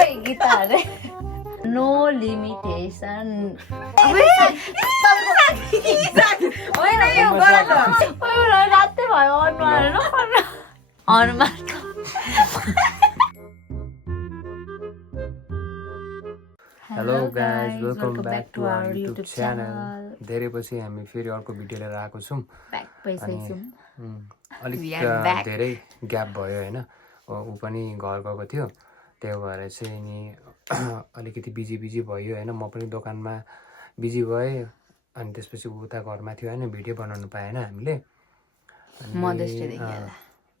ओइ गीता रे no limitation होइन यो गलत हो रातै भयो अनुहार अनुहार hello guys welcome back to our YouTube channel धेरै पछि हामी फेरि अर्को भिडियो लिएर आएको छौँ अलिक धेरै ग्याप भयो होइन ऊ पनि घर गएको थियो त्यही भएर चाहिँ नि अलिकति बिजी भयो होइन म पनि दोकानमा बिजी भएँ अनि त्यसपछि उता घरमा थियो होइन भिडियो बनाउनु पाएन हामीले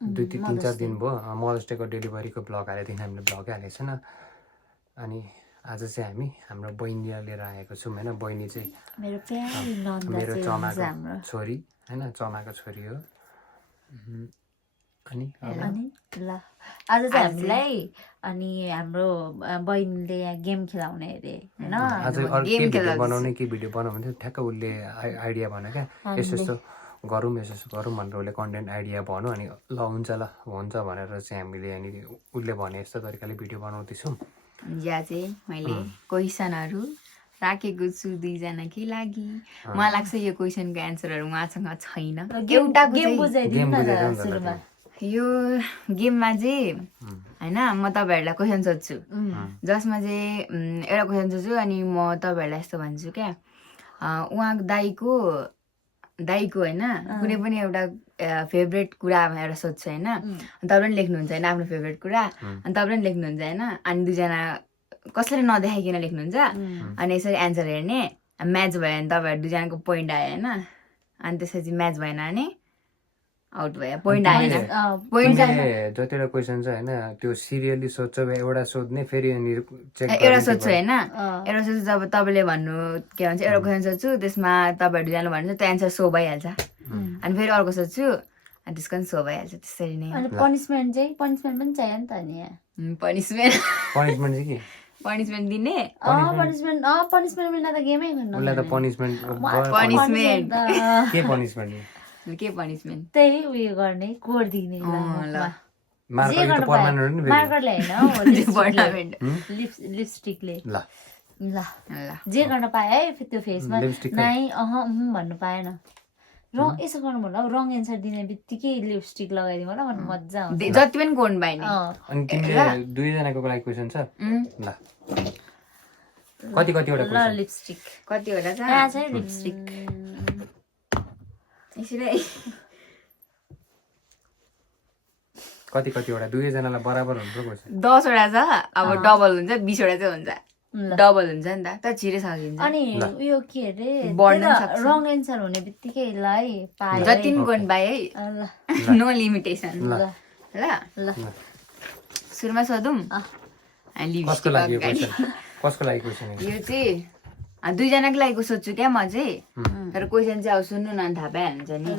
दुई तिन चार दिन भयो मदर्स डेको डेलिभरीको ब्लग हालेको थियौँ हामीले ब्लगै हालेको छैन अनि आज चाहिँ हामी हाम्रो बहिनीलाई लिएर आएको छौँ होइन बहिनी चाहिँ मेरो चमाको छोरी होइन चमाको छोरी हो अनि ल आज चाहिँ हामीलाई अनि हाम्रो बहिनीले यहाँ गेम खेलाउने अरे होइन आज अर्को भिडियो बनाउने के भिडियो बनाउनु भने ठ्याक्क उसले आइडिया भन्यो क्या यस्तो यस्तो गरौँ भनेर उसले कन्टेन्ट आइडिया भन्यो अनि ल हुन्छ भनेर चाहिँ हामीले अनि उसले भने यस्तो तरिकाले भिडियो बनाउँदैछौँ यहाँ चाहिँ मैले क्वेसनहरू राखेको छु दुईजनाकै लागि मलाई लाग्छ यो क्वेसनको एन्सरहरू उहाँसँग छैन एउटा गेम बुझाइदिनु न सुरुमा यो गेममा चाहिँ होइन म तपाईँहरूलाई क्वेसन सोध्छु जसमा चाहिँ एउटा क्वेसन सोध्छु अनि म तपाईँहरूलाई यस्तो भन्छु क्या उहाँको दाईको होइन कुनै पनि एउटा फेभरेट कुरा एउटा सोध्छु होइन तपाईँ पनि लेख्नुहुन्छ होइन आफ्नो फेभरेट कुरा अनि तपाईँ पनि लेख्नुहुन्छ होइन अनि दुईजना कसैले नदेखाइकन लेख्नुहुन्छ अनि यसरी एन्सर हेर्ने म्याच भयो भने तपाईँहरू दुईजनाको पोइन्ट आयो होइन अनि त्यसपछि म्याच भएन भने आउट भयो पोइन्ट आएन जतिवटा क्वेसन छ होइन त्यो सिरियली सोध्छ एउटा सोध्ने फेरि एउटा सोध्छु होइन एउटा सोध्छु जब तपाईँले भन्नु के भन्छ एउटा क्वेसन सोध्छु त्यसमा तपाईँहरू दुईजना भन्नुहुन्छ त्यो एन्सर सो भइहाल्छ अनि फेरि अर्को सोध्छु अनि त्यसको पनि सो भइहाल्छ त्यसरी नै अनि पनिसमेन्ट पनि चाहियो नि त नि पनिसमेन्ट चाहिँ के पनिसमेन्ट दिने पनिसमेन्ट बिना त गेमै गर्नु उसलाई त पनिसमेन्ट के पनिसमेन्ट के पनिसमेन्ट त्यही उयो गर्ने कोड दिने मार्करले होइन लिपस्टिकले ल जे गर्न पाए है त्यो फेसमा नाइ भन्नु पाएन यसो गर्नु होला रङ एन्सर दिने बित्तिकै लिपस्टिक लगाइदिनु होला भने मजा आउँछ जति पनि कोड पाइने अनि तिमीले दुईजनाको लागि क्वेसन छ ल कतिवटा ल लिपस्टिक कतिवटा छ लिपस्टिक कतिवटा दुईजनालाई बराबर हुन्छ क्वेसन 10 वटा छ अब डबल हुन्छ 20 वटा चाहिँ हुन्छ डबल हुन्छ नि त छिरै सकिन्छ अनि उयो के अरे रङ एन्सर हुने बित्तिकै ल है पाए जति पनि कोड पाए है नो लिमिटेसन ल सुरुमा सोधौँ कसको लागि क्वेसन यो चाहिँ दुईजनाको लागि सोध्छु क्या म चाहिँ तर क्वेसन चाहिँ अब सुन्नु न थाहा पाइहाल्छ नि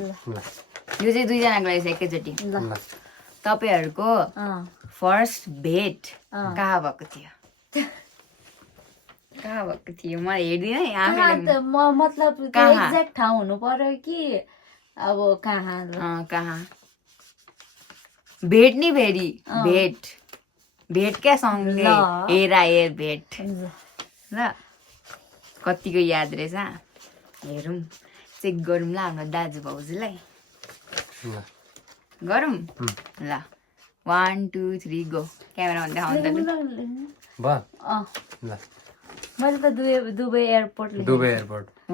यो चाहिँ दुईजनाको लागि छ एकैचोटि तपाईँहरूको फर्स्ट भेट कहाँ भएको थियो मलाई हेर्दिनँ मतलब एक्ज्याक्ट ठाउँ हुनु पर्यो कि अब कहाँ भेट नि फेरि भेट क्या सँगले हेर भेट ल कतिको याद रहेछ हेरौँ चेक गरौँ ल हाम्रो दाजु भाउजूलाई गरौँ ल 1 2 3 गो क्यामेरा भन्दा मैले त दुबई एयरपोर्ट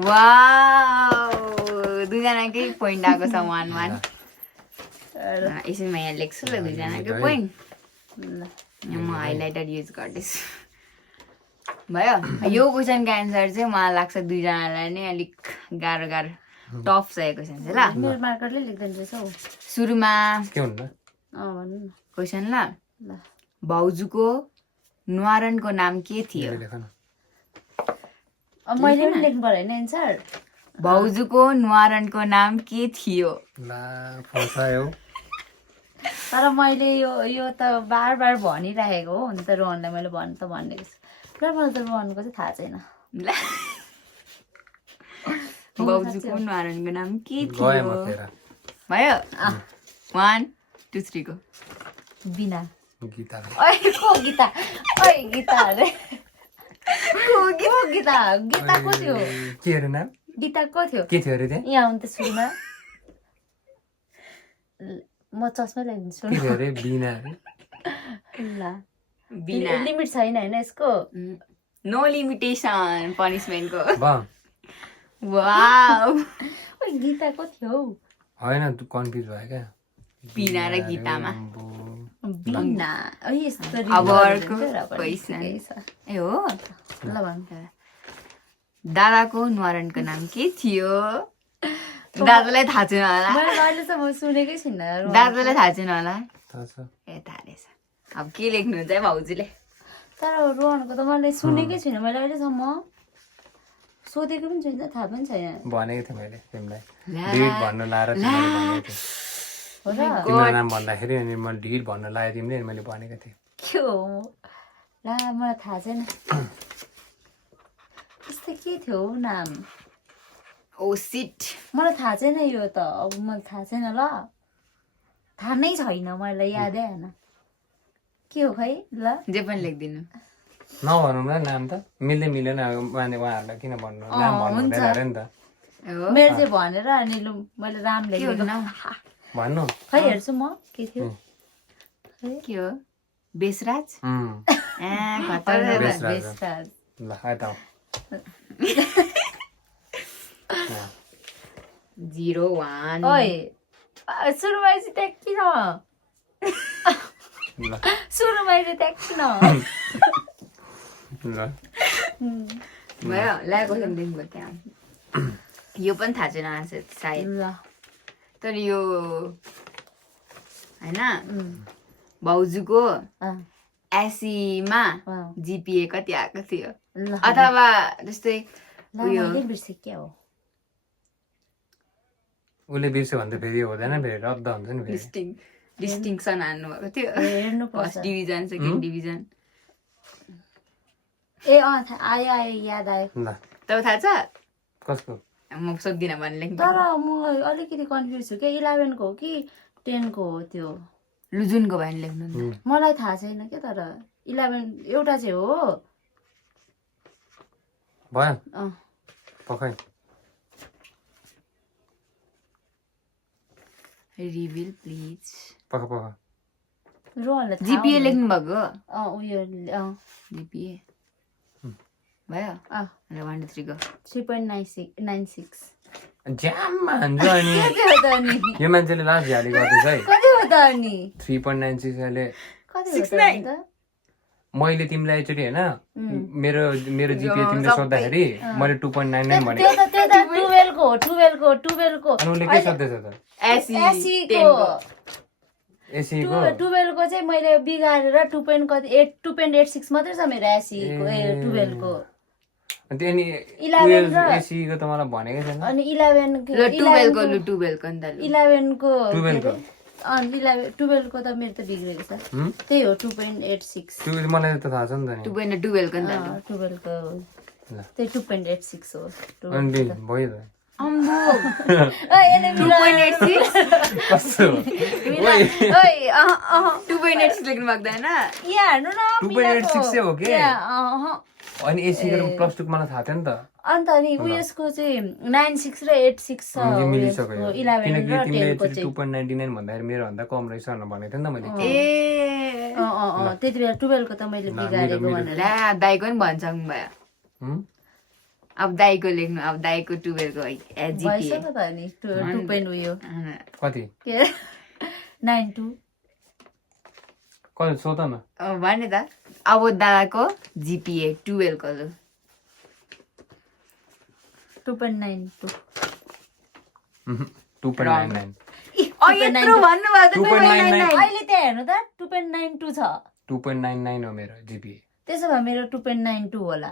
वाउ दुईजनाकै पोइन्ट आएको छ 1-1 यसैमा यहाँ लेख्छु ल दुईजनाकै पोइन्ट म हाइलाइटर युज गर्दैछु भयो यो क्वेसनको एन्सर चाहिँ मलाई लाग्छ दुईजनालाई नै अलिक गाह्रो टफ छ यो क्वेसन चाहिँ ल मेरो मार्करले लेख्दैन रहेछ हौ सुरुमा के भन्नु क्वेसन ल भाउजूको न्वारनको नाम के थियो मैले पनि लेख्नु पर्यो होइन एन्सर भाउजूको न्वारनको नाम के थियो तर मैले यो त बार भनिराखेको हो नि त रोहनलाई मैले भनिदिएको छु तर मलाई त रोहनको चाहिँ थाहा छैन भाउजूको न्वारनको नाम के थियो भयो 1 2 3 को बिना गीता ओइ को गीता ओइ गीता अरे को गीता गीता को थियो के अरे नाम गीता को थियो के थियो अरे त्यहाँ यहाँ हुन्थ्यो सुरुमा म चस्मा लगाइदिन्छु के थियो अरे बिना अरे ल बिना लिमिट छैन हैन यसको नो लिमिटेसन पनिसमेन्टको वाह वाउ ओइ गीता को थियो होइन तँ कन्फ्युज भयो क्या बिना र गीतामा बिना ओइ यस्तो अब अर्को क्वेसन ए हो ल भन्छ दादाको न्वारानको नाम के थियो दादालाई थाहा छैन होला मैले अहिलेसम्म सुनेकै छुइनँ दादालाई थाहा छैन होला थाहा छ ए थाहा रहेछ अब के लेख्नुहुन्छ है भाउजूले तर रोहनको त मैले सुनेकै छुइनँ मैले अहिलेसम्म सोधेको पनि छैन थाहा पनि छैन भनेको थिएँ मैले तिमीलाई डिट भन्नु लाएर तिमीले भनेको थिएँ हो र तिम्रो नाम भन्दाखेरि अनि मैले डिट भन्नु लाएँ तिमीले अनि मैले भनेको थिएँ के हो ला मलाई थाहा छैन यस्तो के थियो हौ नाम ओ सिट मलाई थाहा छैन यो त अब मलाई थाहा छैन ल थाहा नै छैन मलाई यादै आएन के हो खै ल जे पनि लेखिदिनु नभनौँ न नाम त मिल्दै मिलेन माने उहाँहरूलाई किन भन्नु नाम भन्नु हुँदैन अरे नि त हो मेरो चाहिँ भनेर अनि लु मैले राम के हो लेखेको नाम भन्नु खै हेर्छु म के थियो के हो बेसराज उम्, ए खतर बेसराज। बेसराज ल आइत आऊ 01 ओइ सुरुमा चाहिँ त्यहाँ किन ल सुरुमा चाहिँ त्यहाँ किन ल भयो ल्याएको देखिको त्यहाँ यो पनि थाहा छैन आन्सर सायद ल तर यो होइन भाउजूको अँ, एसीमा अँ, जिपिए कति आएको थियो ल अथवा जस्तै ल उयो मैले बिर्सेँ के हो उसले बिर्स्यो भने त फेरि हुँदैन फेरि रद्द हुन्छ नि फेरि डिस्टिङसन हान्नु भएको थियो हेर्नु फर्स्ट पर्छ डिभिजन सेकेन्ड डिभिजन ए अँ आयो आयो याद आयो ल तपाईँ थाहा छ कसको म सोध्दिनँ भने लेख्नु तर म अलिकति कन्फ्युज छु क्या 11 को हो कि 10 को हो त्यो लुजुनको भयो भने लेख्नु नि त। मलाई थाहा छैन क्या तर 11 एउटा चाहिँ हो भयो अँ पखाइ रिभिल प्लिज पख पख रोहनलाई थाहा जिपिए हुँदैन। लेख्नु भएको अँ उयो अँ जिपिए भयो अँ 1 2 3 गो 3.96 ज्याममा हान्छ अनि कति हो त अनि यो मान्छेले लास्ट झ्याली गर्दैछ है कति हो त अनि 3.96 अहिले कति हो त अनि त मैले तिमीलाई एकचोटि होइन मेरो मेरो जिपिए तिमीले सोद्धाखेरि मैले 2.99 भने त्यो त 12 को हो 12 को अनि उसले के सोध्दैछ त एसी एसी को एसीको 12 को चाहिँ मैले बिगारेर 2.86 मात्रै छ मेरो एसी को 12 को अनि 11 र एसीको त मलाई भनेकै छैन अनि 11 ल 12 को लु 12 को नि त लु 11 को 12 को 12 को त मेरो त बिग्रेको छ हुँ? त्यही हो 2.86 त्यो मलाई त थाहा छ नि त नि 12 को नि त लु 12 को ल। त्यही 2.86 हो 12 अनि भयो त अम्बो यसले 2.86 कस्तो ओइ 2.86 लेख्नु भएको होइन यहाँ हेर्नु न 2.86 चाहिँ हो के अहँ अनि एसीको प्लस 2 मलाई थाहा थियो नि त अन्त अनि उयसको चाहिँ 96 र 86 छ यो मिलिसक्यो उयसको यो। 11 किनकि र तिमीले 10 को चाहिँ 2.99 भन्दाखेरि मेरो भन्दा कम रहेछ भनेर भनेको थिएँ नि त मैले ए त्यति बेला 12 को त मैले बिगारेको भनेर ला दाइको नि भन्छौँ भयो हुँ? अब दाइको लेख्नु अब दाइको 12 को जिपिए भइसक्यो त अनि 2 उयो कति के 92 कति सोध न भने त अब दादाको जिपिए 12 को लु 2.92 2.99 यत्रो भन्नुभएको 2.99 अहिले त्यहाँ हेर्नु त 2.92 छ 2.99 हो मेरो जिपिए त्यसो भए मेरो 2.92 होला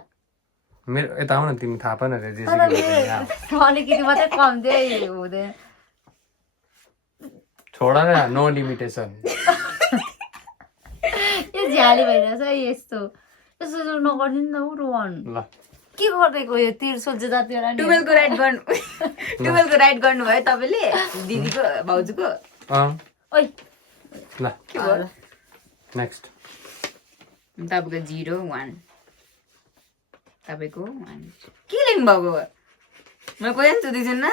मेरो यता आउ न तिमी थाहा पाएन रे जे तर मेरो अलिकति मात्रै कम चाहिँ हुँदैन छोड न नो लिमिटेसन यो झ्याली भइरहेछ है यस्तो यस्तो नगर्नु नि त उ रोहन ल के गरेको यो तिर्सोल चाहिँ जाति होला नि 12 को राइट गर्नु 12 को राइट गर्नुभयो तपाईँले दिदीको भाउजूको अँ ओइ ल के भयो नेक्स्ट तपाईँको 0 1 तपाईँको 1 के लेख्नु भएको मैले क्वेसन सोधेको छैन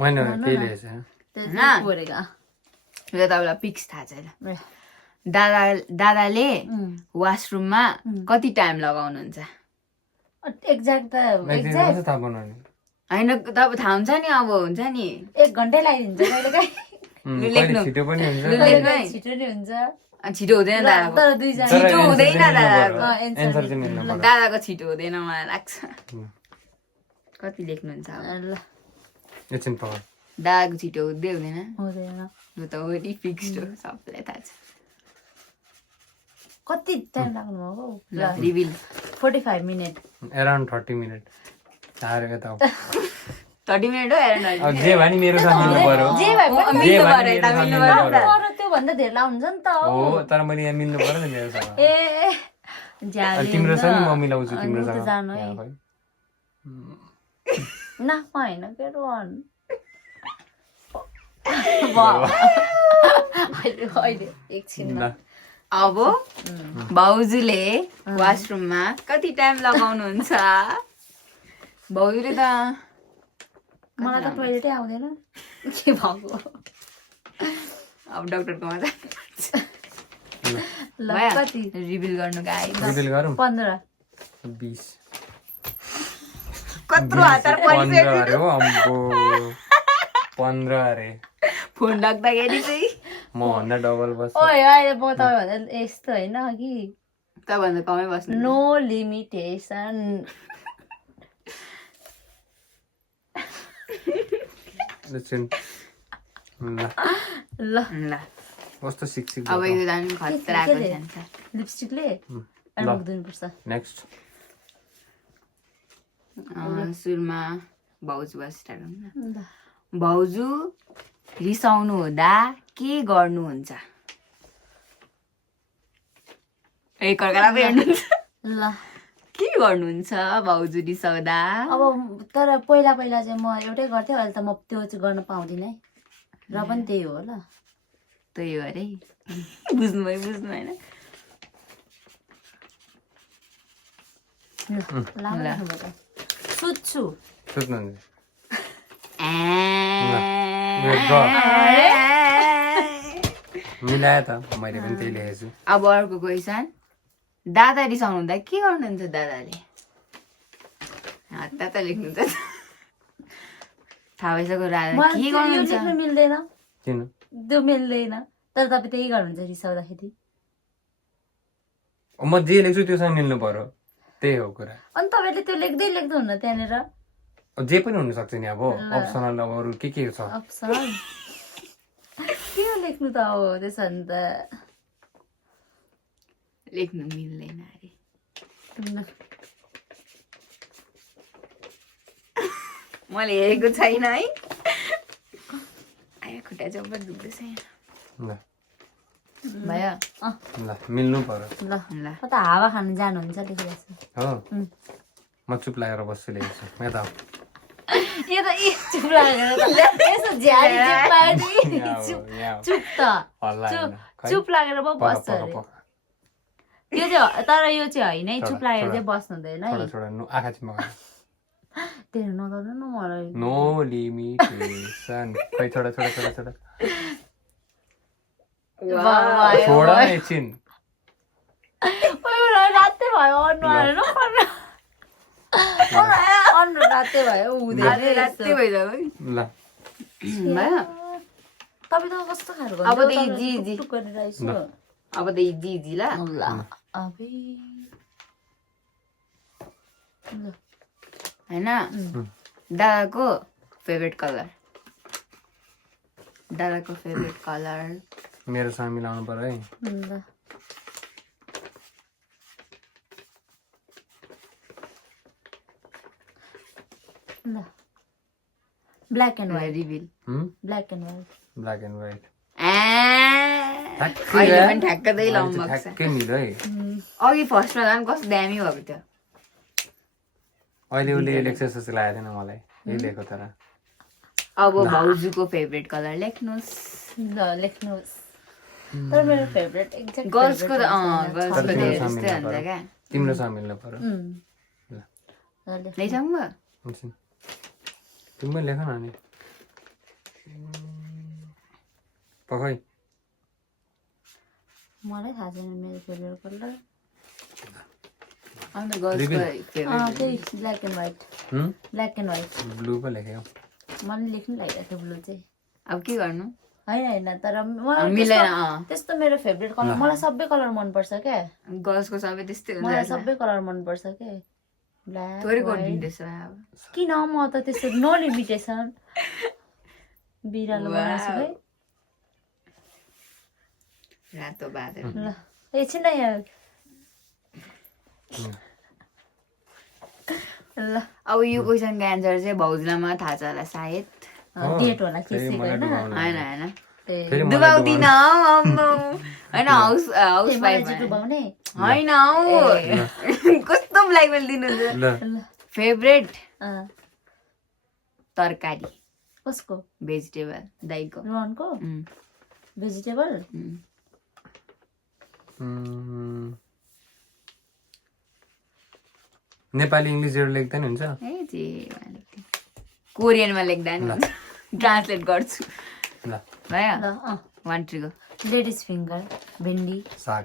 मैले केही लेखेको यो तपाईँलाई फिक्स थाहा छैन दादाले वासरुममा कति टाइम लगाउनुहुन्छ एक्ज्याक्ट त छैन थाहा बनाउने होइन तपाईँ थाहा हुन्छ नि अब हुन्छ नि 1 घन्टै लगाइदिन्छ कहिले कहिले छिटो पनि हुन्छ कहिले छिटो नै हुन्छ छिटो हुँदैन दादाको तर दुईजना छिटो हुँदैन दादाको एन्सर चाहिँ मिल्नु पर्छ दादाको छिटो हुँदैन मलाई लाग्छ कति लेख्नुहुन्छ अब ल एकछिन पकड दादाको छिटो हुँदै हुँदैन हुँदैन यो त वरि फिक्स्ड हो सबैलाई थाहा छ कति टाइम लाग्नु भएको ल रिभिल 45 मिनेट एराउन्ड 30 मिनट हार यता 30 मिनट हो अब जे भने मेरो सँग मिल्नु पर्यो जे भए पनि जे भने यता मेरो सँग मिल्नु मिल्नु पर्यो तर त्यो भन्दा धेरै लाउँछ नि त हो तर मैले यहाँ मिल्नु पर्यो नि मेरो सँग ए ज्यादै तिम्रो छ नि म मिलाउँछु अनि तिम्रो त सँग जानु है यहाँ खै। नाकमा होइन के रोन अहिले एकछिन ल अब भाउजूले वासरुममा कति टाइम लगाउनुहुन्छ भाउजूले त मलाई त टोइलेटै आउँदैन के भएको अब डक्टरकोमा ल भयो कति रिभिल गर्नु गाई रिभिल गरौँ 15 20 कत्रो हतार 15 अरे हो अम्बो 15 अरे फोन राख्दाखेरि चाहिँ म भन्दा डबल बस ओए अहिले म तपाईँभन्दा यस्तो होइन कि तपाईँभन्दा कमै बस्नु नो लिमिटेसन एकछिन ल ल ल कस्तो सिक्सिक अब यो झन् खतराको जान्छ लिपस्टिकले ल। मुख धुनुपर्छ नेक्स्ट सुरुमा भाउजूबाट स्टार्ट हुन्छ भाउजू रिसाउनु हुँदा के गर्नुहुन्छ एकअर्कालाई हेर्नुहुन्छ ल के गर्नुहुन्छ भाउजू रिसाउँदा अब तर पहिला पहिला चाहिँ म एउटै गर्थेँ अहिले त म त्यो चाहिँ गर्न पाउँदिनँ है र पनि त्यही हो ल त्यही हो अरे बुझ्नुभयो बुझ्नु होइन सुत्छु सुत्नुहुन्छ मिलायो त मैले पनि त्यही लेखेको छु अब अर्को क्वेसन दादा रिसाउनु हुँदा के गर्नुहुन्छ दादाले हत्ता त लेख्नुहुन्छ थाहा भइसक्यो दादा मलाई के त्यो गर्नुहुन्छ लेख्नु मिल्दैन किन त्यो मिल्दैन तर तपाईँ त्यही गर्नुहुन्छ रिसाउँदाखेरि म जे लेख्छु त्योसँग मिल्नु पर्यो त्यही हो कुरा अनि तपाईँले त्यो लेख्दै लेख्दै हुन्न त्यहाँनिर अब जे पनि हुनसक्छ नि अब अप्सनल अब अरू के छ अप्सन के हो लेख्नु त हो त्यसो भने त लेख्नु मिल्दैन अरे मैले हेरेको छैन है आया खुट्टा जब्बर दुख्दैछ ल भयो ल मिल्नु पर्यो ल ल कता हावा खानु जानुहुन्छ लेखिरहेको हो म चुप लागेर बस्छु लेखेको छु यता आऊ। यो त चुप लागेर यसो झ्यारी चुप पारी यहाँ आऊ, चुप यहाँ आऊ। चुप त हल्ला चुप होइन। खै, चुप लागेर पो पक, बस्छ पक, अरे पक। यो चाहिँ तर यो चाहिँ होइन है चुप छोडा, लागेर छोडा। चाहिँ बस्नु हुँदैन है छोडा छोडा आँखा चिम्मा त्यो नगर्नु न मलाई नो लिमिटेसन खै छोडा छोडा छोडा छोडा छोडा न एकछिन रातै भयो अनुहार अनुहार रातै भयो हुँदैन रातै भइसक्यो कि ल भयो तपाईँ त कस्तो खालको अब त इजी इजी गरिरहेछु अब त इजी इजी ल ल अबे होइन दादाको फेभरेट कलर दादाको फेभरेट कलर मेरोसँग मिलाउनु पर्यो है ल ल black and white reveal black and white black and white अहिले पनि ठ्याक्कै लाउनु भएको छ ठ्याक्कै मिल्यो है अघि फर्स्टमा झन् कस्तो दामी भएको थियो अहिले उसले लेख्छ जस्तो लागेको थिएन मलाई यही लेखेको तर अब भाउजूको फेभरेट कलर लेख्नुहोस् ल लेख्नुहोस् तर मेरो फेभरेट एक्ज्याक्ट गर्ल्सको त गर्ल्सको धेरै जस्तै हुन्छ क्या तिम्रो सँग मिल्नु पर्यो लेख्छौँ म एकछिन। तिमीले लेख न अनि पखै मलाई थाहा छैन मेरो फेभरेट कलर अन्त गर्ल्सको फेभरेट त्यही black and white black and white blue पो लेख्यो मलाई लेख्नु लागिरहेको थियो ब्लू चाहिँ अब के गर्नु होइन तर मलाई मिलेन त्यस्तो मेरो फेभरेट कलर मलाई सबै कलर मनपर्छ क्या गर्ल्सको सबै त्यस्तै मलाई हुन्छ सबै कलर मनपर्छ क्या ब्ल्याक थोरै गरिदिँदैछ अब किन म त त्यस्तो नो लिमिटेसन बिरालो बनाउँछु है रातो बादल ल एकछिन न यहाँ ल अब यो क्वेसनको एन्सर चाहिँ भाउजूलाई मात्र थाहा छ होला सायद डेट होला केसी होइन होइन फेरि डुबाउँदिन होइन हाउस वाइफ डुबाउने होइन हौ कस्तो ब्ल्याकमेल दिनुहुन्छ ल फेभरेट तरकारी कसको भेजिटेबल दाइको रोहनको भेजिटेबल नेपाली इङ्ग्लिस जेरो लेख्दैन हुन्छ ए जे कोरियनमा लेख्दा नि ट्रान्सलेट गर्छु ल भयो ल 1 3 गो लेडिज फिङ्गर भेन्डी साग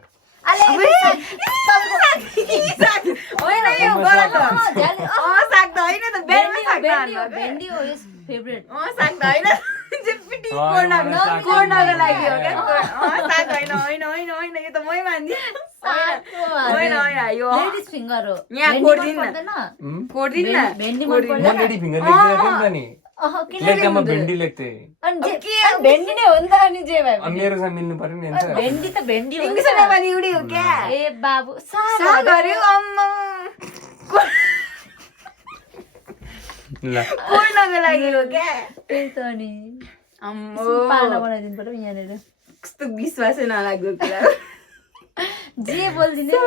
होइन यो गलत हो साग त होइन त बेडमा साग भेन्डी हो यस फेभरेट साग त होइन जेपिटी कोर्नको लागि हो क्या साग होइन यो त मै मान्दिनँ होइन यो लेडिज फिङ्गर हो यहाँ कोर्दिन भेन्डी म लेडी फिङ्गर लेखिरहेको नि त नि लेख्दा म भेन्डी लेख्थेँ भेन्डी नै हो नि त अनि जे भयो मेरोसँग मिल्नु पर्यो नि अन्त भेन्डी त भेन्डी हो इङ्ग्लिस नेपाली एउटै हो क्या ए बाबु सागहरू अम्मा ल कोर्नको लागि हो क्या त्यही त नि अम्मो पाना बनाइदिनु पर्यो यहाँनिर कस्तो विश्वासै नलाग्दो कुरा जे बोलिदिने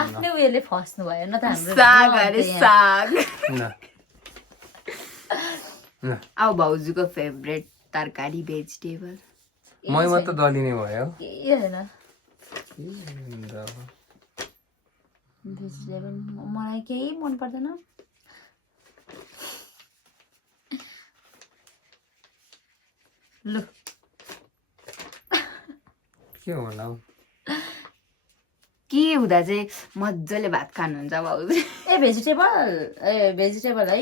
आफ्नै उयोले फस्नु भयो न त हाम्रो साग अरे साग ल ल अब भाउजूको फेभरेट तरकारी भेजिटेबल मै मात्र दलिने भयो केही होइन भेजिटेबल मलाई केही मन पर्दैन लु के होला हौ के हुँदा चाहिँ मजाले भात खानुहुन्छ भाउजू ए भेजिटेबल है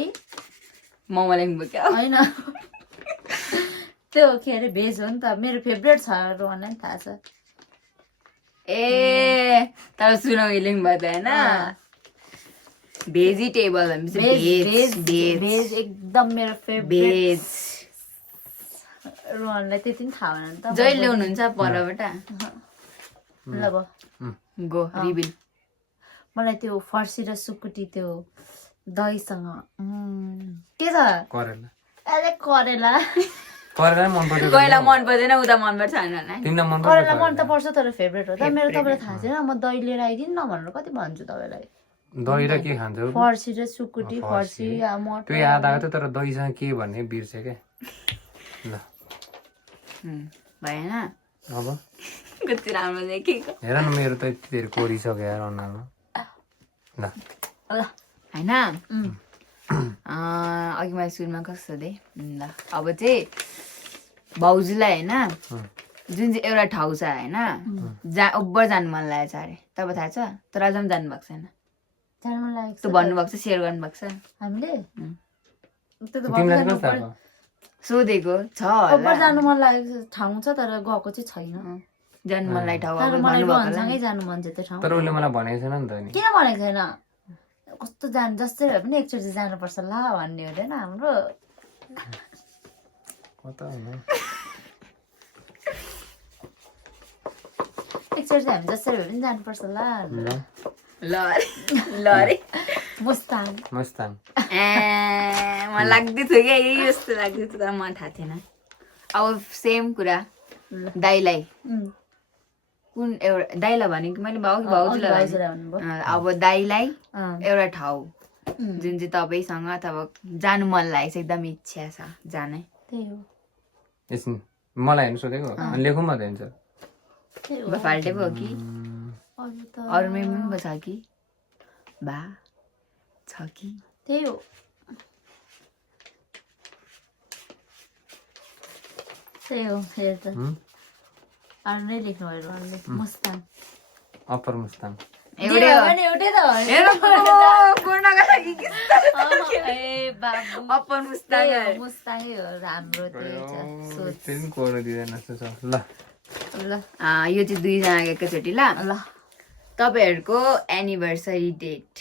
मोमो लेख्नु क्या होइन त्यो के अरे भेज हो नि त मेरो फेभरेट छ रोहनलाई थाहा छ ए तर सुनौ लेख्नु भयो त होइन भेजिटेबल भेज एकदम मेरो फेभरेट भेज रोहनलाई त्यति पनि थाहा भएन नि त जहिले ल्याउनुहुन्छ परबाट ल अब गो रिबिल मलाई त्यो फर्सी र सुकुटी त्यो दहीसँग के छ करेला अरे करेला करेला मन पर्छ कोहीलाई मन पर्दैन उता मन पर्छ होइन तिमीलाई मन पर्छ करेला मन त पर्छ तर फेभरेट हो त मेरो तपाईँलाई थाहा छैन म दही लिएर आइदिनु न भनेर कति भन्छु तपाईँलाई दही र के खान्छौ फर्सी र सुकुटी फर्सी मटर त्यो याद आएको थियो तर दहीसँग के भन्ने बिर्सेँ क्या ल भएन अब कति राम्रो लेखेको हेर न मेरो त यति धेरै कोरिसक्यो यार अनुहारमा ल ल होइन अघि मैले सुरुमा कस्तो थिएँ ल अब चाहिँ भाउजूलाई होइन जुन चाहिँ एउटा ठाउँ छ होइन ओभर जानु मन लागेको छ अरे तपाईँ थाहा छ तर अझ पनि जानुभएको छैन जानु मन लागेको त्यो भन्नुभएको छ सेयर गर्नुभएको छ हामीले त्यो त तिमीलाई कस्तो लाग्यो सोधेको छ ओभर होला जानु मन लागेको ठाउँ छ तर गएको चाहिँ छैन जानु मन लागेको ठाउँ तर अब मलाई भन्नुभएको होला रोहनसँगै जानु मन छ त्यो ठाउँ तर उसले मलाई भनेको छैन नि त नि किन भनेको छैन कस्तो जानु जस्तै भए पनि एकचोटि जानुपर्छ ल भन्ने हुँदैन हाम्रो कता हुनु एकचोटि चाहिँ हामी जसरी भए पनि जानुपर्छ ल ल ल अरे मुस्ताङ मस्ताङ ए मलाई लाग्दै थियो क्या यही जस्तो लाग्दै थियो तर मलाई थाहा थिएन अब सेम कुरा दाइलाई कुन एउटा दाइलाई भनेको मैले भाउजूलाई भने अब दाइलाई एउटा ठाउँ जुन चाहिँ तपाईँसँग अथवा जानु मन लागेको छ एकदम इच्छा छ जाने त्यही हो एकछिन मलाई हेर्नु सोधेको अनि लेखौँ म त हुन्छ फाल्टे पो हो कि अरू त अरू मेमोरी पो छ कि बा छ कि त्यही हो हेर त अरू नै लेख्नु भयो अरूले मुस्ताङ अप्पर मुस्ताङ एउटै हो एउटै त हो हेर पूर्णका लागि ए बाबु अप्पर मुस्ताङ मुस्ताङै हो हाम्रो त्यही छ सोच फेरि कोर्नु दिँदैन जस्तो छ ल ल यो चाहिँ दुईजनाको एकैचोटि ल ल तपाईँहरूको एनिभर्सरी डेट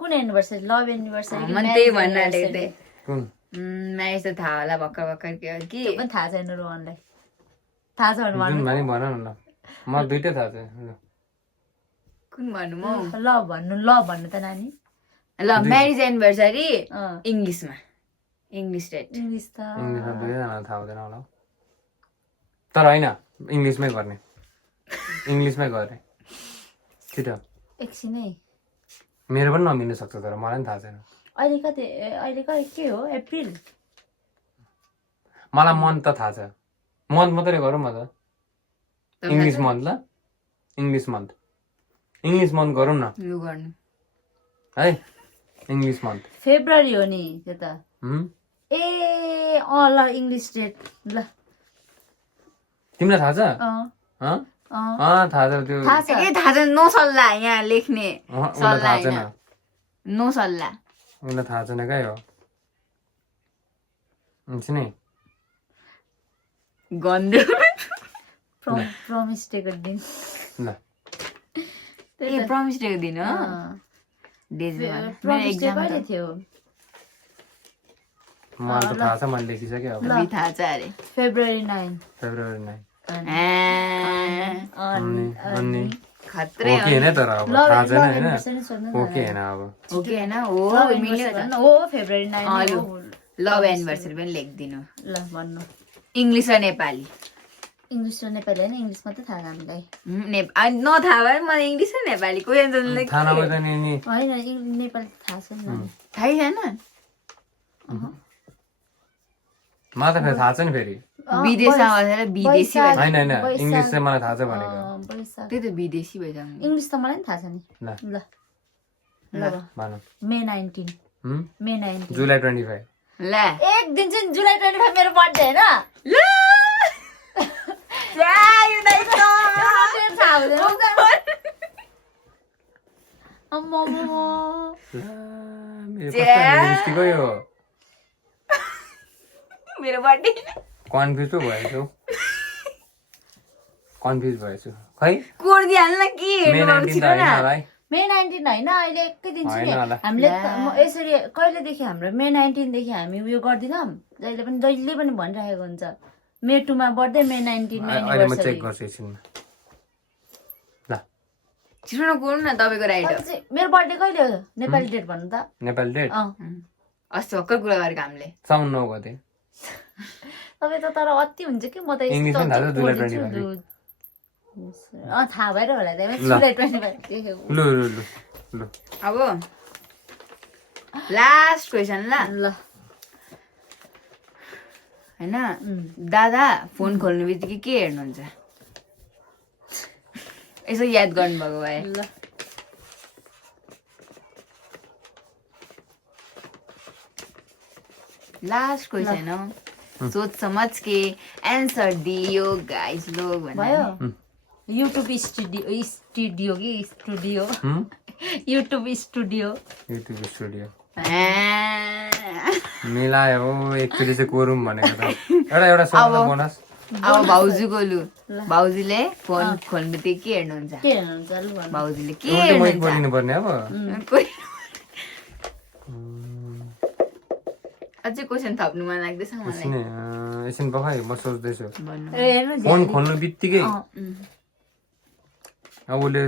कुन एनिभर्सरी लभ एनिभर्सरी मन त्यही भन्न आँटेको थिएँ कुन म्यारेज त थाहा होला भर्खर भर्खर के हो कि त्यो पनि थाहा छैन रोहनलाई थाहा छ भने जुन भन्नु भनी भन न ल म दुइटै थाहा छ ल कुन भन्नु म ल भन्नु त नानी ल म्यारेज एनिभर्सरी अँ इङ्ग्लिसमा इङ्ग्लिस डेट इङ्ग्लिस त इङ्ग्लिसमा दुईजनालाई थाहा हुँदैन होला तर होइन इङ्ग्लिसमै गर्ने इङ्ग्लिसमै गर्ने छिटो एकछिनै मेरो पनि नमिल्नु सक्छ तर मलाई पनि थाहा छैन अहिले कति के हो अप्रिल मलाई मन्थ त थाहा छ मन्थ मात्रै गरौँ न त इङ्ग्लिस मन्थ ल इङ्ग्लिस मन्थ गरौँ न लु गर्नु है इङ्ग्लिस मन्थ फेब्रुअरी हो नि त्यो त ए ल इङ्ग्लिस डेट ल तिमीलाई थाहा छ अँ थाहा छ त्यो थाहा छ के थाहा छैन नो सल्लाह यहाँ लेख्ने उसलाई थाहा छैन नो सल्लाह उसलाई थाहा छैन क्या हो हुन्छ नि गन्धे प्रमिस डेको दिन ल ए प्रमिस डेको दिन हो प्रमिस डे कहिले थियो मलाई त थाहा छ मैले लेखिसकेँ अब थाहा छ अरे फेब्रुअरी 9 फेब्रुअरी 9 अनि खत्रै हो कि होइन तर अब थाहा छैन होइन हो कि होइन अब हो कि होइन हो मिल्यो त हो फेब्रुअरी 9 हो लभ एनिभर्सरी पनि लेखिदिनु ल भन्नु इङ्ग्लिस र नेपाली इङ्ग्लिस र नेपाली होइन इङ्ग्लिस मात्रै थाहा हामीलाई नथाहा भयो मलाई इङ्ग्लिस र नेपाली कोही थाहा नभए त नि होइन नेपाली थाहा छैन थाहै छैन मलाई त फेरि थाहा छ नि फेरि विदेशमा बसेर विदेशी होइन इङ्ग्लिस चाहिँ मलाई थाहा छ भनेको बैशाख त्यही त विदेशी भइसक्यो इङ्ग्लिस त मलाई पनि थाहा छ नि ल ल ल भनौँ मे 19 मे 19 जुलाई 25 ल एक दिन चाहिँ जुलाई 25 मेरो बर्थडे होइन ल मेरो बर्थडे कन्फ्युज पो भएछु खै कोड दिइहाल्नु न के मे 19 त होइन होला है मे 19 होइन अहिले एकै दिन चाहिँ हामीले यसरी कहिलेदेखि हाम्रो मे 19 देखि हामी उयो गर्दिनौँ जहिले पनि भनिरहेको हुन्छ मे 2 मा बर्थडे मे 19 मा अहिले म चेक गर्छु एकछिनमा ल छिटो न कोड न तपाईँको राइट हो मेरो बर्थडे कहिले हो नेपाली डेट भन्नु त नेपाली डेट अस्ति भर्खर कुरा गरेको हामीले साउन 9 गते तपाईँ त तर अति हुन्छ कि म त इङ्ग्लिस पनि थाहा छ जुलाई 25 थाहा भएर होला जुलाई 25 लु अब लास्ट क्वेसन ल ल होइन दादा फोन खोल्नु बित्तिकै के हेर्नुहुन्छ यसो याद गर्नुभएको भए ल लास्ट क्वेसन हो सोच समझ के आंसर दियो गाइस लोग भयो युट्युब स्टुडियो युट्युब स्टुडियो मिलायो हो एकचोटि चाहिँ कोरौँ भनेको त एउटा सवाल बोनस अब भाउजूको लु भाउजूले फोन खोल्नु बित्तिकै के हेर्नुहुन्छ के हेर्नुहुन्छ लु भन्नु भाउजूले के मैले बोलिनु पर्ने अब अझै क्वेसन थप्नु मन लाग्दैछ मलाई एकछिन बखाइ म सोच्दैछु हेर्नु फोन खोल्नु बित्तिकै अब उसले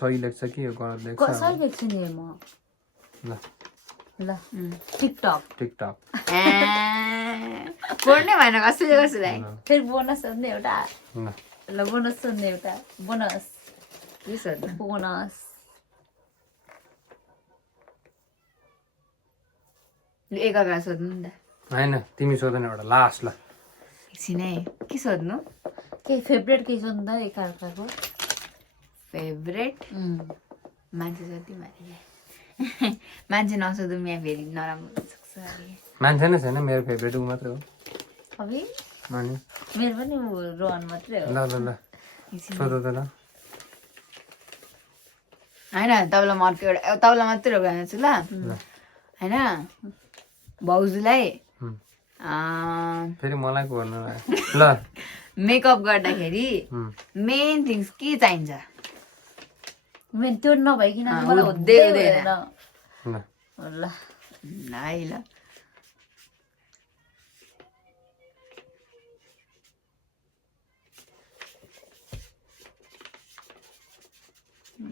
सही लेख्छ कि गलत लेख्छ सही लेख्छु नि म ल ल टिकटक कोर्ने भएन कसैलाई फेरि बोनस सोध्ने एउटा ल बोनस सोध्ने एउटा बोनस के सोध्नु बोनस एकअर्का सोध्नु नि त होइन तिमी सोध न एउटा लास्ट ल एकछिन है के सोध्नु के फेभरेट के छ नि त एकअर्काको फेभरेट मान्छे जति मारे मान्छे नसोधौँ यहाँ फेरि नराम्रो हुनसक्छ अरे मान्छे नै छैन मेरो फेभरेट ऊ मात्रै हो अबे अनि मेरो पनि रोहन मात्रै हो ल ल ल सोध त ल होइन तपाईँलाई म अर्को एउटा तपाईँलाई मात्रै रोगाएको छु ल होइन भाउजूलाई फेरि मलाई गर्नु ल मेकअप गर्दाखेरि मेन थिङ्स के चाहिन्छ मेन त्यो नभइकन मलाई हुँदै हुँदैन ल है ल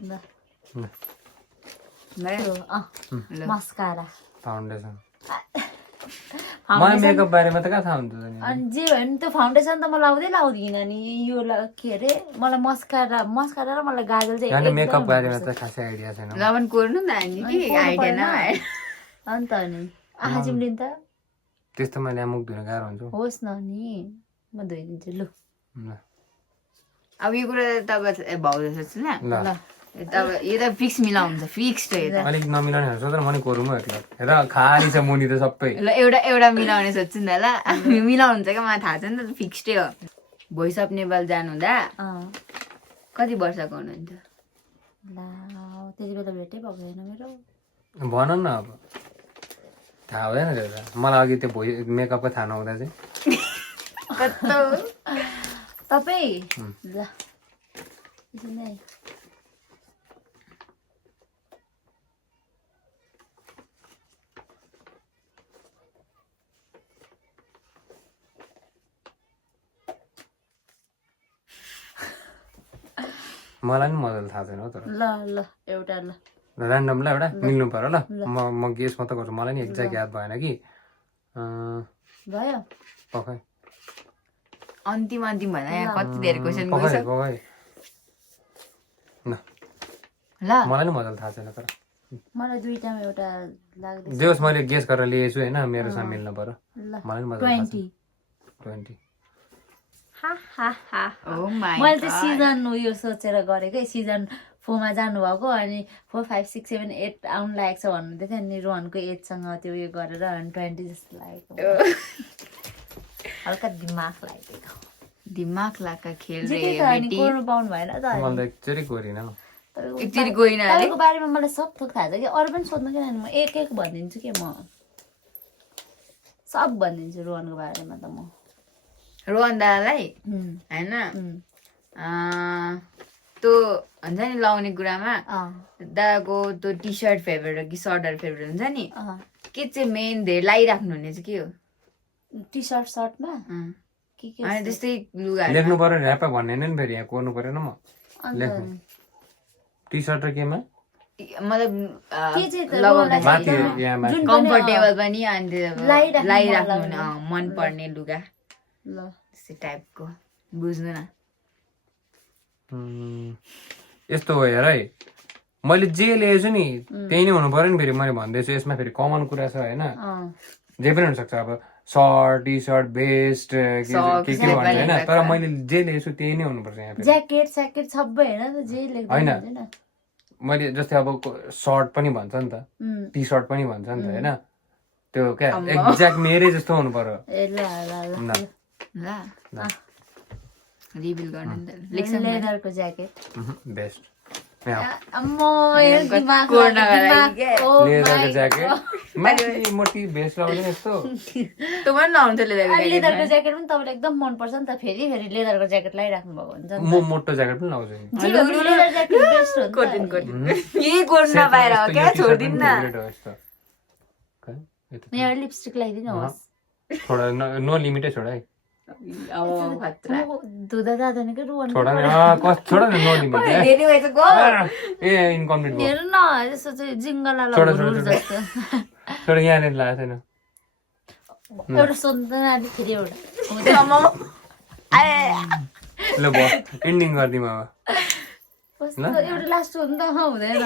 ल भयो मस्कारा फाउन्डेसन मलाई मेकअप बारेमा त कहाँ थाहा हुन्छ नि अनि जे भयो नि त्यो फाउन्डेसन त म लाउँदिनँ नि यो के अरे मलाई मस्कारा र मलाई गाजल चाहिँ अनि मेकअप बारेमा त खासै आइडिया छैन लवन कोर्नु नि त हामी कि आइडिया नआए अन्त नि आँखा चिम्लिन् त त्यस्तोमा ल्या मुख धुन गाह्रो हुन्छ होस् न नि म धोइदिन्छु लु अब यो कुरा तपाईँ भाउजू सोच्छु ल ल तपाईँ यो त फिक्स मिलाउनुहुन्छ फिक्स हो यो त अलिक नमिलाउने सोच र मैले कोरौँ हेर खाली छ मुनि त सबै ल एउटा मिलाउने सोध्छु नि त ल मिलाउनुहुन्छ क्या मलाई थाहा छ नि त फिक्स्डै हो भोइस अफ नेपाल जानुहुँदा कति वर्षको हुनुहुन्थ्यो ला त्यति बेला भेटै भएको छैन मेरो भन न अब थाहा हुँदैन त्यो मलाई अघि त्यो मेकअपको थाहा नहुँदा चाहिँ कस्तो तपाईँ ल नै मलाई पनि मजाले थाहा छैन हो तर ल एउटा ल ऱ्यान्डम ल एउटा मिल्नु पर्यो ल म गेस मात्रै गर्छु मलाई नि एक्ज्याक्ट याद भएन कि भयो पखै अन्तिम भन्दा यहाँ कति धेरै क्वेसन पखै गइसक्यो पखै ल ल मलाई नि मजाले थाहा छैन तर मलाई दुईटामा एउटा लाग्दैछ जे होस् मैले गेस गरेर लिएछु होइन मेरो सँग मिल्नु पर्यो ल मलाई नि मजाले थाहा 20 छैन 20 ओ माय मैले त सिजन उयो सोचेर गरेको है सिजन 4 मा जानुभएको अनि 4 5 6 7 8 आउनु लागेको छ भन्नुहुँदै थियो अनि रोहनको एजसँग त्यो उयो गरेर अनि 20 जस्तो लागेको हल्का दिमाग लागेको दिमाग लाका खेल रे जे अनि कोर्नु पाउनु भएन त मलाई त एकचोटि कोरिन एकचोटि गइन अरे तपाईँको बारेमा मलाई सब थोक थाहा छ कि अरू पनि सोध्नु किन म एक भनिदिन्छु कि म सब भनिदिन्छु रोहनको बारेमा त म रोहन दादालाई होइन त्यो हुन्छ नि लाउने कुरामा दादाको त्यो टी सर्ट फेभरेट हो कि सर्टहरू फेभरेट हुन्छ नि के चाहिँ मेन धेरै लगाइराख्नु हुने चाहिँ के हो टी सर्ट सर्टमा के अनि त्यस्तै लुगा लेख्नु पर्यो ऱ्यापा भन्ने नि फेरि यहाँ कोर्नु परेन म लेख्नु टी सर्ट र केमा मतलब के चाहिँ त माथि यहाँ माथि कम्फर्टेबल पनि अनि लगाइराख्नु मन पर्ने लुगा ल त्यस्तै टाइपको बुझ्नु न यस्तो हो हेर है मैले जे ल्याएछु नि त्यही नै हुनु पर्यो नि फेरि मैले भन्दैछु यसमा फेरि कमन कुरा छ होइन जे पनि हुनसक्छ अब सर्ट टी सर्ट भेस्ट के भन्छ होइन तर मैले जे ल्याएछु त्यही नै हुनुपर्छ यहाँ फेरि ज्याकेट स्याकेट सबै हैन त जे लेख्दैन होइन मैले जस्तै अब सर्ट पनि भन्छ नि त टी सर्ट पनि भन्छ नि त होइन त्यो क्या एक्ज्याक्ट मेरै जस्तो हुनु पर्यो ए ल ल रिभिल गर्नु नि त लेदरको ज्याकेट बेस्ट लेदरको ज्याकेट मोटी भेस्ट लगाउँदैन यस्तो लेदरको लेदरको ज्याकेट पनि तपाईँलाई एकदम मनपर्छ नि त फेरि लेदरको ज्याकेट लगाइराख्नु भएको हुन्छ म मोटो ज्याकेट पनि लगाउँछु लेदर ज्याकेट बेस्ट हो यही कोर्न नपाएर हो क्या छोडिदिनु न यहाँ लिपस्टिक लगाइदिनुहोस् थोडा नो लिमिटै छोड है धुँदा जाँदैन कि रुवान छोड न नो लिमिट ए इनकम्प्लिट भयो हेर्नु न यसो चाहिँ जिङ्गला छोड जस्तो छोड यहाँनिर लगाएको छैन एउटा सोध्दैन अनि फेरि एउटा ल भयो एन्डिङ गरिदिउँ अब एउटा लास्ट सोध्नु त हुँदैन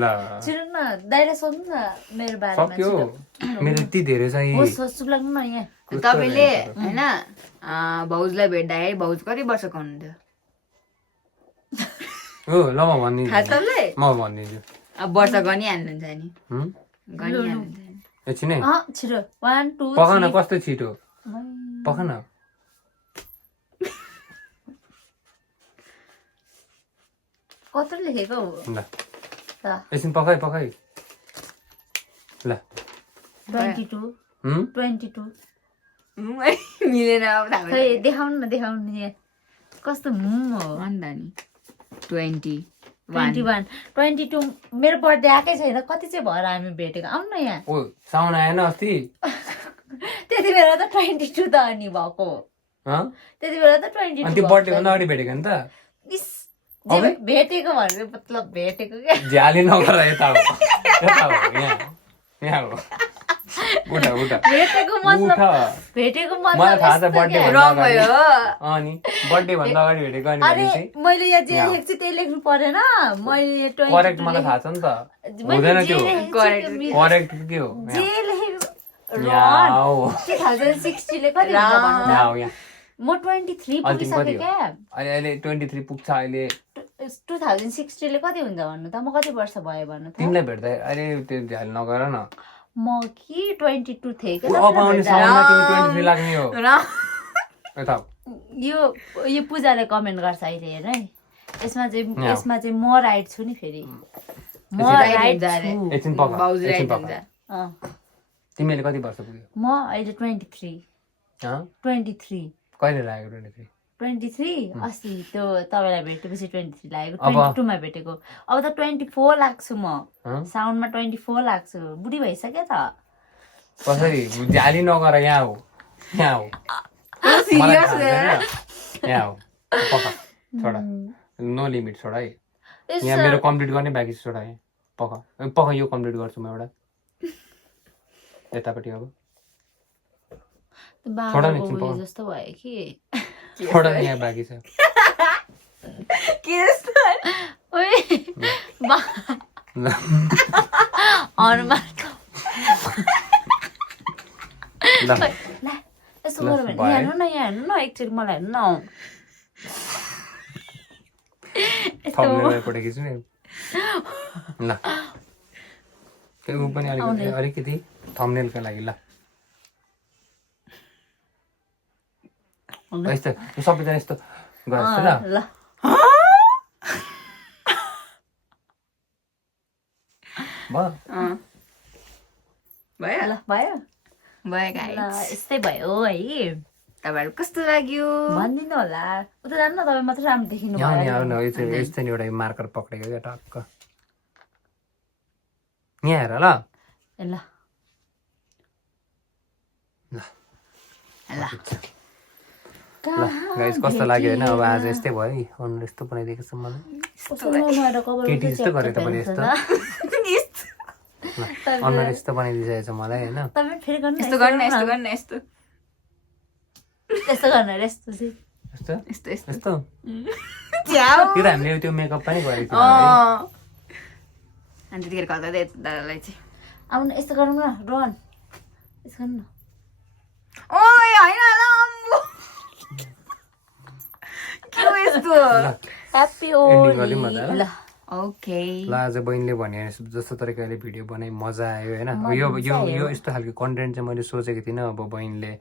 ल छिटो न दाइले सोध्नु न मेरो बारेमा सक्यो मेरो यति धेरै छ होस् होस् लाग्नु न यहाँ तपाईँले होइन भाउजूलाई भेट्दाखेरि भाउजू कति वर्षको हुनुहुन्थ्यो हो ल म भनिदिन्छु थाहा छ तपाईँलाई म भनिदिन्छु अब वर्ष गनिहाल्नुहुन्छ नि गनिहाल्नुहुन्छ नि एकछिन है छिटो 1 2 पकाउन कस्तो छिटो पकाउन कस्तो लेखेको हो ल ल एकछिन पकाइ ल 22 22 मिलेन अब थाहा खै देखाउनु न यहाँ कस्तो हो अन्त नि 21 22 मेरो बर्थडे आएकै छैन कति चाहिँ भएर हामी भेटेको आउनु न यहाँ ओ साउन आएन अस्ति त्यति बेला त 22 त अनि भएको त्यति बेला त 22 अनि त्यो बर्थडे भन्दा अगाडि भेटेको नि त भेटेको भनेर मतलब भेटेको क्या झ्याली नगर यता हो यहाँ हो उठा भेटेको मतलब मलाई थाहा छ बर्थडे रङ भयो अनि बर्थडे भन्दा अगाडि भेटेको अनि अरे मैले यहाँ जे लेख्छु त्यही लेख्नु परेन मैले करेक्ट मलाई थाहा छ नि त हुँदैन त्यो करेक्ट के हो जे लेखेको यहाँ हो 2060 ले कति हुन्छ भन्नु त? यहाँ म 23 पुगिसके क्या अहिले 23 पुग्छ अहिले 2060 ले कति हुन्छ भन्नु त म कति वर्ष भयो भन्नु त तिमीलाई भेट्दा अहिले त्यो झ्याल नगर न म कि 22 थिएँ अब आउने साउनमा तिमी 23 लाग्ने हो यता यो पूजाले कमेन्ट गर्छ अहिले हेर है यसमा चाहिँ म राइट छु नि फेरि म राइट छु एकछिन पका तिमीले कति वर्ष पुग्यो म अहिले 23 कहिले लाग्यो 23 अस्ति त्यो तपाईँलाई भेटेपछि 23 लागेको 22 मा भेटेको अब त 24 लाग्छु म साउन्डमा 24 लाग्छु बुढी भइसक्यो त कसरी झ्याली नगर यहाँ हो यहाँ हो पका छोडा नो लिमिट छोडा है यहाँ मेरो कम्प्लिट गर्ने बाँकी छ छोडा है पका यो कम्प्लिट गर्छु म एउटा यतापट्टि अब छोडा नि जस्तो भयो कि छोडा यहाँ बाँकी छ के जस्तो यसो गरौँ भने यहाँ हेर्नु न एकचोटि मलाई हेर्नु न थम्बनेल खिच्नु नि ल ऊ पनि अलिकति थम्बनेलको लागि ल यस्तो सबैजना यस्तो गर्छ ल भयो यस्तै भयो है तपाईँहरू कस्तो लाग्यो भनिदिनु होला उता जानु न तपाईँ मात्र राम्रो देखिनु यस्तै नि एउटा मार्कर पक्रेको क्या टक्क यहाँ हेर ल गाइस कस्तो लाग्यो होइन अब आज यस्तै भयो है अनुहार यस्तो बनाइदिएको छ मलाई केटी जस्तो गरेँ तपाईँले यस्तो अनुहार यस्तो बनाइदिइसकेको छ मलाई होइन यस्तो गर्न यस्तो यस्तो त्यो हामीले त्यो मेकअप पनि गरेको थियो अनि त्यतिखेर गर्दा दादालाई चाहिँ आउनु यस्तो गरौँ न रोहन यस्तो गर्नु न ओइ होइन ह्याप्पी होली ल ओके ल आज बहिनीले भने जस्तो तरिकाले भिडियो बनाइ मजा आयो होइन यो यस्तो खालको कन्टेन्ट चाहिँ मैले सोचेको थिइनँ अब बहिनीले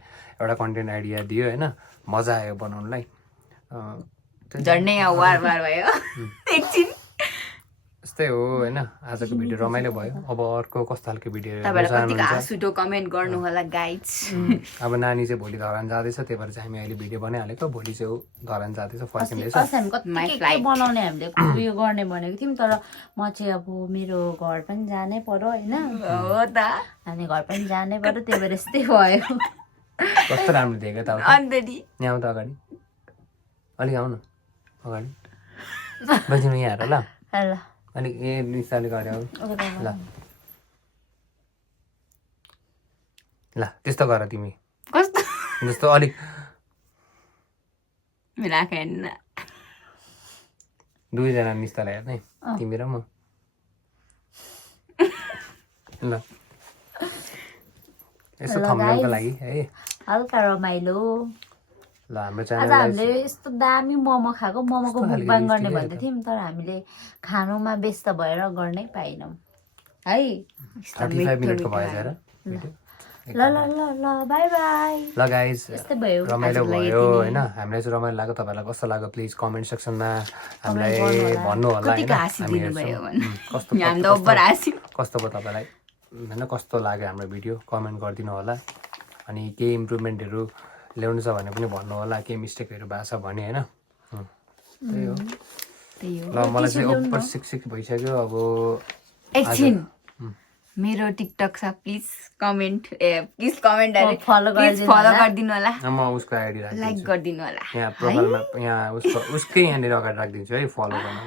एउटा कन्टेन्ट आइडिया दियो होइन मजा आयो बनाउनुलाई झन्डै वार भयो एकछिन यस्तै हो होइन आजको भिडियो रमाइलो भयो अब अर्को कस्तो खालको भिडियो सुटो कमेन्ट गर्नु होला गाइज अब नानी चाहिँ भोलि धरान जाँदैछ त्यही भएर चाहिँ हामी अहिले भिडियो बनाइहालेको भोलि चाहिँ धरान जाँदैछ फर्किँदैछ बनाउने हामीले उयो गर्ने भनेको थियौँ तर म चाहिँ अब मेरो घर पनि जानै पर्यो होइन हो त हामी घर पनि जानै पर्यो त्यही भएर यस्तै भयो कस्तो राम्रो देखेको त यहाँ आऊ त अगाडि अलिक आऊ न अगाडि बहिनी यहाँ हेर ल अलिक निस्ताले गरे ल ल त्यस्तो गर तिमी कस्तो जस्तो अलिक दुईजना निस्तालाई हेर्ने तिमी र म ल यसो थम्नेलको लागि है हल्का रमाइलो ल हाम्रो आज च्यानललाई हामीले यस्तो दामी मोमो खाएको मोमोको कस्तो खालको मुखबाङ गर्ने लिपस्टिक भन्दै थियौँ तर हामीले खानुमा व्यस्त भएर गर्नै पाएनौँ है 35 मिनटको भएछ र भिडियो ल ल ल ल बाई बाई ल गाइज यस्तै भयो रमाइलो भयो होइन हामीलाई चाहिँ रमाइलो लाग्यो तपाईँहरूलाई कस्तो लाग्यो प्लिज कमेन्ट सेक्सनमा हामीलाई भन्नु होला कतिको होइन हाँसिदिनु भयो भने कस्तो हामी त ओभर हाँस्यौँ कस्तो भयो तपाईँलाई होइन कस्तो लाग्यो हाम्रो भिडियो कमेन्ट गरिदिनु होला अनि केही इम्प्रुभमेन्टहरू ल्याउनु छ भने पनि भन्नु होला केही मिस्टेकहरू भएको छ भने होइन त्यही हो ल मलाई चाहिँ ओभर सिक भइसक्यो अब एकछिन मेरो टिकटक छ please comment please comment follow follow गरिदिनु होला म उसको आइडी लाइक राखिदिन्छु गरिदिनु होला यहाँ प्रोफाइलमा यहाँ उसको उसकै यहाँनिर अगाडि राखिदिन्छु है फलो गर्न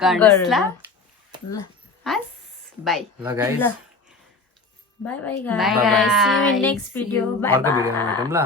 गर्नुहोस् ल ल हस् बाई ल guys bye bye Bye, guys see you guys. In next video bye अर्को भिडियोमा भेटौँ ल